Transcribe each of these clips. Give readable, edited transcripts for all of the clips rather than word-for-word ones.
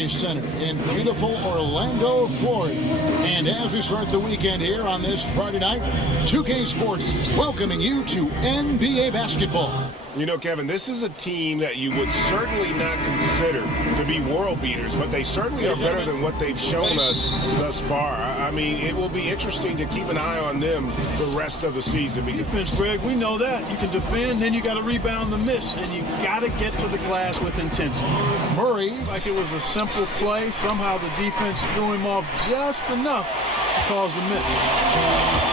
Barclays Center in beautiful Orlando, Florida. And as we start the weekend here on this Friday night, 2K Sports welcoming you to NBA basketball. You know, Kevin, this is a team that you would certainly not consider to be world beaters, but they certainly are better than what they've shown us thus far. I mean, it will be interesting to keep an eye on them the rest of the season. Defense, Greg, we know that. You can defend, then you got to rebound the miss, and you got to get to the glass with intensity. Murray. Like it was a simple play. Somehow the defense threw him off just enough to cause the miss.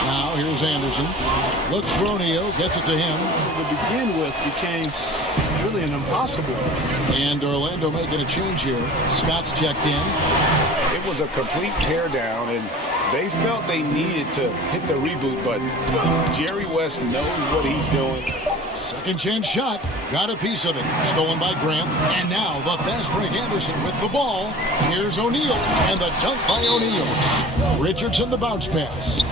Now here's Anderson. Looks for O'Neal, gets it to him. To begin with, became really an impossible. And Orlando making a change here. Scott's checked in. It was a complete teardown, and they felt they needed to hit the reboot button. Jerry West knows what he's doing. Second chance shot. Got a piece of it. Stolen by Grant. And now the fast break Anderson with the ball. Here's O'Neal. And the dunk by O'Neal. Richardson the bounce pass.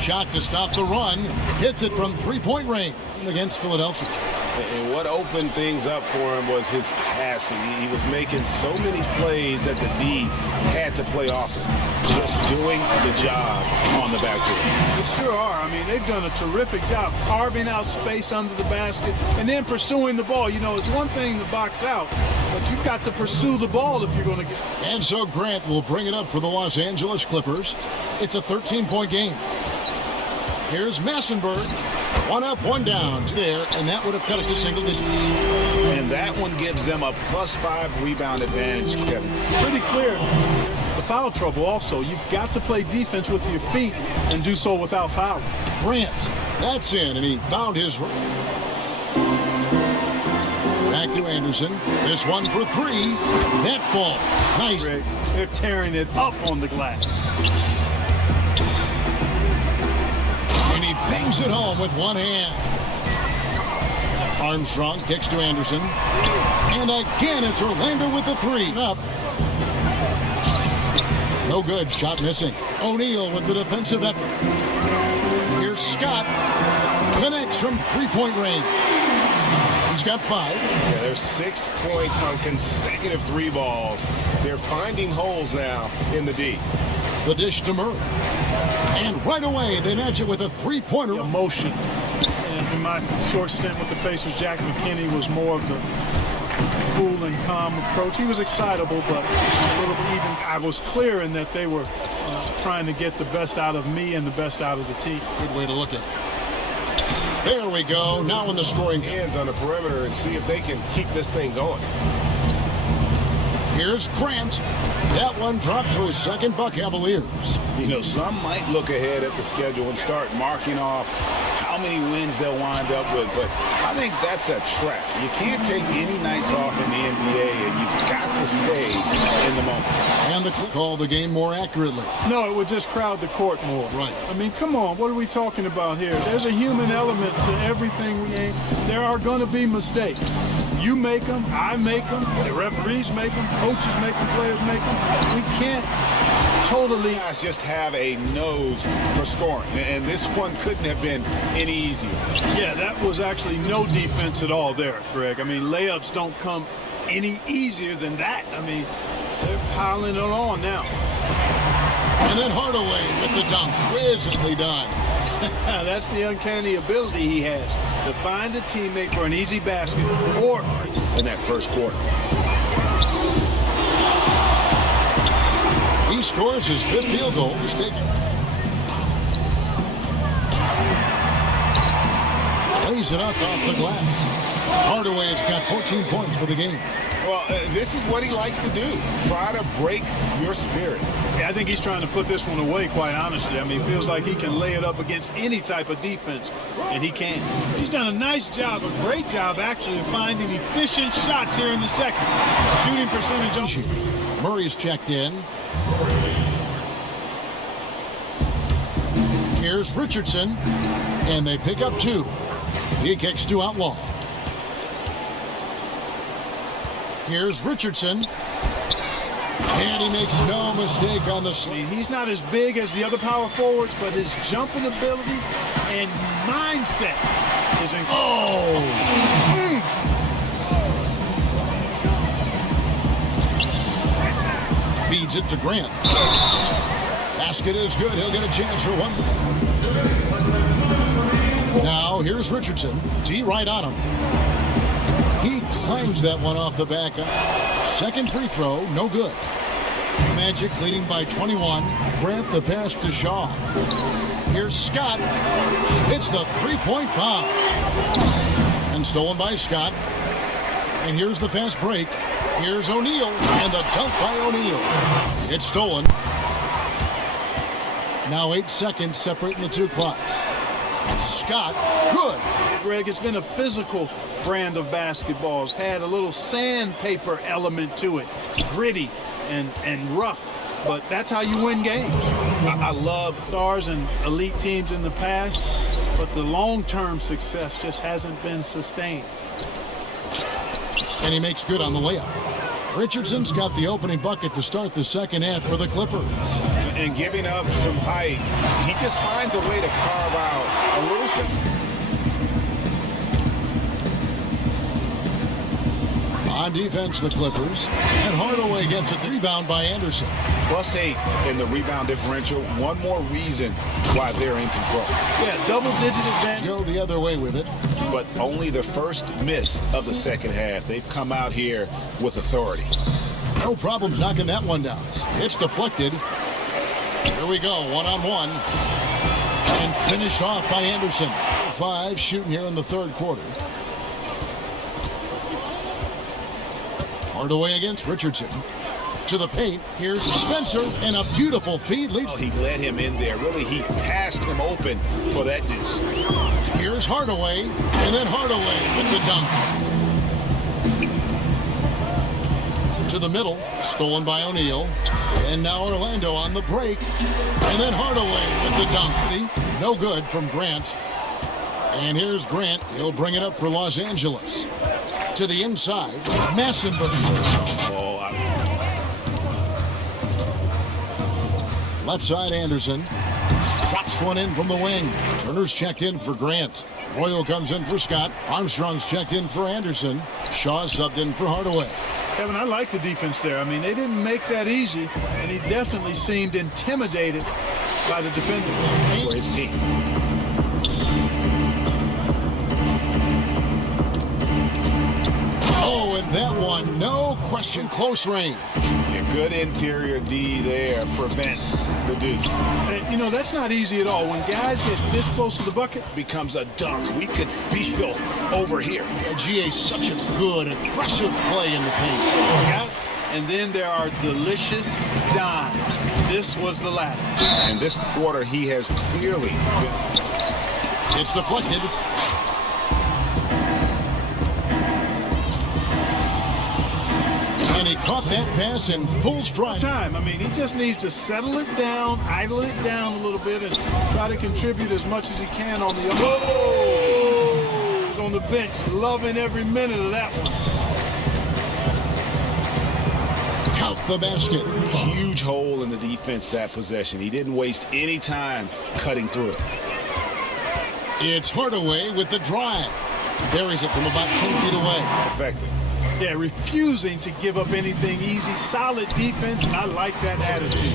Shot to stop the run. Hits it from three-point range against Philadelphia. And what opened things up for him was his passing. He was making so many plays that the D had to play off him. Just doing the job on the backcourt. They sure are. I mean, they've done a terrific job carving out space under the basket and then pursuing the ball. You know, it's one thing to box out, but you've got to pursue the ball if you're going to get. And so Grant will bring it up for the Los Angeles Clippers. It's a 13-point game. Here's Massenberg. One up, one down there, and that would have cut it to single digits. And that one gives them a +5 rebound advantage, Kevin. Pretty clear. The foul trouble also. You've got to play defense with your feet and do so without fouling. Grant, that's in, and he found his. Back to Anderson. This one for three. That ball. Nice. Greg, they're tearing it up on the glass. And he bangs it home with one hand. Armstrong kicks to Anderson. And again, it's Orlando with the three. Up. No good. Shot missing. O'Neal with the defensive effort. Here's Scott. Connects from three-point range. He's got 5. Yeah, there's 6 points on consecutive 3 balls. They're finding holes now in the D. The dish to Murray. And right away, they match it with a three-pointer. Emotion. And in my short stint with the Pacers, Jack McKinney was more of the cool and calm approach. He was excitable, but a little bit even. I was clear in that they were trying to get the best out of me and the best out of the team. Good way to look at it. There we go. Now in the scoring. Hands on the perimeter and see if they can keep this thing going. Here's Grant. That one dropped for his second buck Cavaliers. You know, some might look ahead at the schedule and start marking off how many wins they'll wind up with, but I think that's a trap. You can't take any nights off in the NBA, and you've got to stay in the moment. And the call the game more accurately. No, it would just crowd the court more. Right. I mean, come on, what are we talking about here? There's a human element to everything we aim. There are going to be mistakes. You make them, I make them, the referees make them, coaches make them, players make them. We can't totally. Guys just have a nose for scoring, and this one couldn't have been any easier. Yeah, that was actually no defense at all there, Greg. I mean, layups don't come any easier than that. I mean, they're piling it on now. And then Hardaway with the dunk. Wizardly done. That's the uncanny ability he has to find a teammate for an easy basket or in that first quarter. He scores his 5th field goal. Plays it up off the glass. Hardaway has got 14 points for the game. Well, this is what he likes to do. Try to break your spirit. Yeah, I think he's trying to put this one away, quite honestly. I mean, it feels like he can lay it up against any type of defense, and he can't. He's done a nice job, a great job, actually, of finding efficient shots here in the second. Shooting percentage. Murray's checked in. Here's Richardson, and they pick up 2. He kicks to Outlaw. Here's Richardson. And he makes no mistake on the swing. He's not as big as the other power forwards, but his jumping ability and mindset is incredible. Feeds it to Grant. Basket is good. He'll get a chance for one. Now, here's Richardson. D right on him. He climbs that one off the back. Second free throw, no good. Magic leading by 21. Grant the pass to Shaw. Here's Scott. It's the three-point bomb. And stolen by Scott. And here's the fast break. Here's O'Neal. And the dunk by O'Neal. It's stolen. Now 8 seconds separating the two clocks. Scott, good. Greg, it's been a physical brand of basketball. It's had a little sandpaper element to it. Gritty and rough. But that's how you win games. I love stars and elite teams in the past, but the long-term success just hasn't been sustained. And he makes good on the layup. Richardson's got the opening bucket to start the second half for the Clippers. And giving up some height, he just finds a way to carve out a little something. On defense, the Clippers. And Hardaway gets a rebound by Anderson. +8 in the rebound differential. One more reason why they're in control. Yeah, double-digit advantage. Go the other way with it. But only the first miss of the second half. They've come out here with authority. No problems knocking that one down. It's deflected. Here we go, one-on-one. And finished off by Anderson. 5 shooting here in the third quarter. Hardaway against Richardson. To the paint, here's Spencer, and a beautiful feed leads. He led him in there. Really, he passed him open for that deuce. Here's Hardaway, and then Hardaway with the dunk. To the middle, stolen by O'Neal. And now Orlando on the break. And then Hardaway with the dunk. No good from Grant. And here's Grant. He'll bring it up for Los Angeles. To the inside, Massenberg. Left side, Anderson. Drops one in from the wing. Turner's checked in for Grant. Royal comes in for Scott. Armstrong's checked in for Anderson. Shaw's subbed in for Hardaway. Kevin, I like the defense there. I mean, they didn't make that easy, and he definitely seemed intimidated by the defender. For his team. Oh, and that one, no question, close range. A good interior D there prevents the deuce. And, you know, that's not easy at all. When guys get this close to the bucket, Becomes a dunk. We could feel over here. GA, such a good, aggressive play in the paint. and then there are delicious dimes. This was the latter. And this quarter, he has clearly been... It's deflected. And he caught that pass in full stride. I mean, he just needs to settle it down, idle it down a little bit, and try to contribute as much as he can on the other. Oh! He's on the bench, loving every minute of that one. Count the basket. Huge hole in the defense that possession. He didn't waste any time cutting through it. It's Hardaway with the drive. Buries it from about 10 feet away. Effective. Yeah, refusing to give up anything easy. Solid defense, and I like that attitude.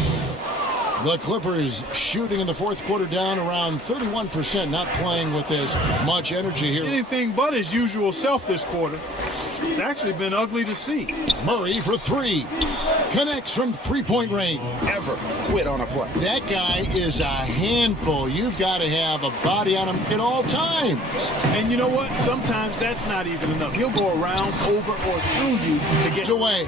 The Clippers shooting in the fourth quarter down around 31%, not playing with as much energy here. Anything but his usual self this quarter. It's actually been ugly to see. Murray for three. Connects from three-point range. Ever quit on a play. That guy is a handful. You've got to have a body on him at all times. And you know what? Sometimes that's not even enough. He'll go around, over, or through you to get away.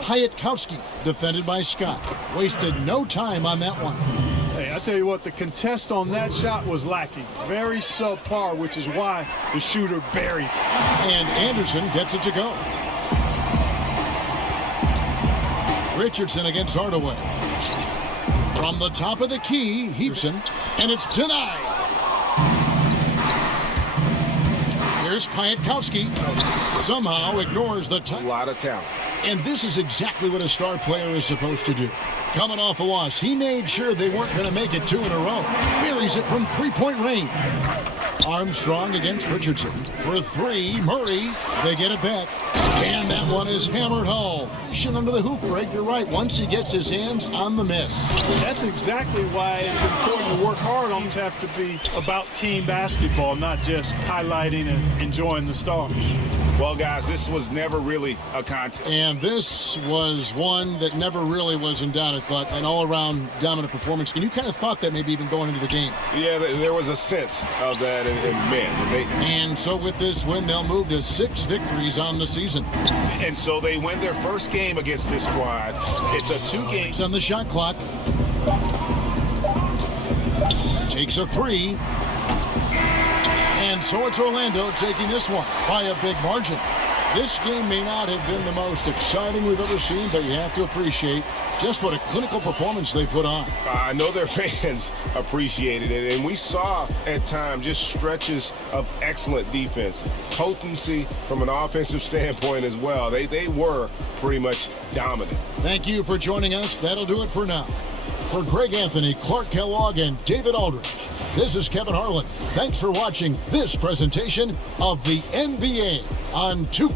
Hyatkowski, defended by Scott. Wasted no time on that one. Hey, I tell you what, the contest on that shot was lacking. Very subpar, which is why the shooter buried. And Anderson gets it to go. Richardson against Hardaway. From the top of the key, Heberson, and it's denied. Here's Hyatkowski. Somehow ignores the time. A lot of talent. And this is exactly what a star player is supposed to do. Coming off a loss, he made sure they weren't going to make it two in a row. Buries it from three-point range. Armstrong against Richardson. For three, Murray. They get it back. And that one is hammered home. Shit under the hoop, Greg. You're right. Once he gets his hands on the miss. That's exactly why it's important to work hard on. Have to be about team basketball, not just highlighting and enjoying the stars. Well, guys, this was never really a contest. And this was one that never really was in doubt, I thought. An all-around dominant performance. And you kind of thought that maybe even going into the game. Yeah, there was a sense of that, and man. And so with this win, they'll move to 6 victories on the season. And so they win their first game against this squad. It's a 2-game. On the shot clock. Takes a 3. And so it's Orlando taking this one by a big margin. This game may not have been the most exciting we've ever seen, but you have to appreciate just what a clinical performance they put on. I know their fans appreciated it, and we saw at times just stretches of excellent defense, potency from an offensive standpoint as well. They were pretty much dominant. Thank you for joining us. That'll do it for now. For Greg Anthony, Clark Kellogg, and David Aldridge, this is Kevin Harlan. Thanks for watching this presentation of the NBA on 2.